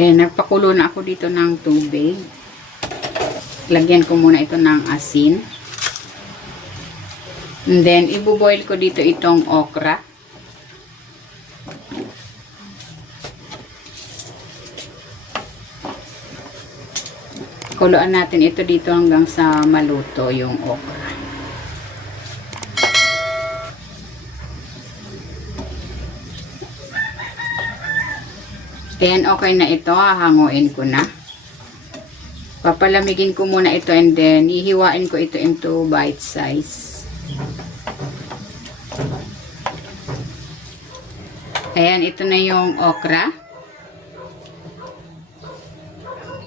Nagpakulo na ako dito ng tubig. Lagyan ko muna ito ng asin. And then, ibuboil ko dito itong okra. Kuluan natin ito dito hanggang sa maluto yung okra. Ayan, okay na ito. Hahanguin ko na. Papalamigin ko muna ito and then hihiwain ko ito into bite size. Ayan, ito na yung okra.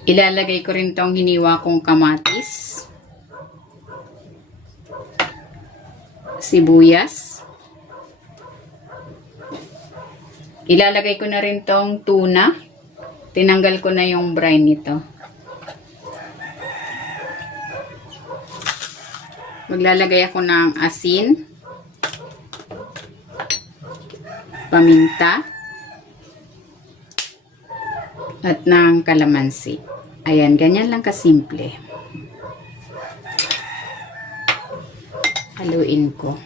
Ilalagay ko rin tong hiniwa kong kamatis, sibuyas. Ilalagay ko na rin tong tuna. Tinanggal ko na yung brine nito. Maglalagay ako ng asin, paminta, at ng kalamansi. Ayan, ganyan lang kasimple. Haluin ko.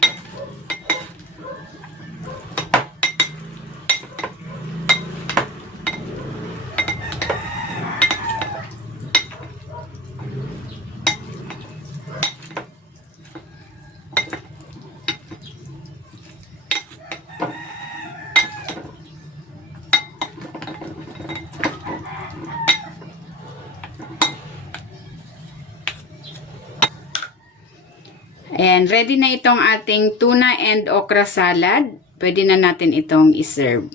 And ready na itong ating tuna and okra salad. Pwede na natin itong iserve.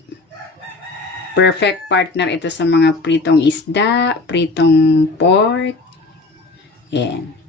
Perfect partner ito sa mga pritong isda, pritong pork. Ayan.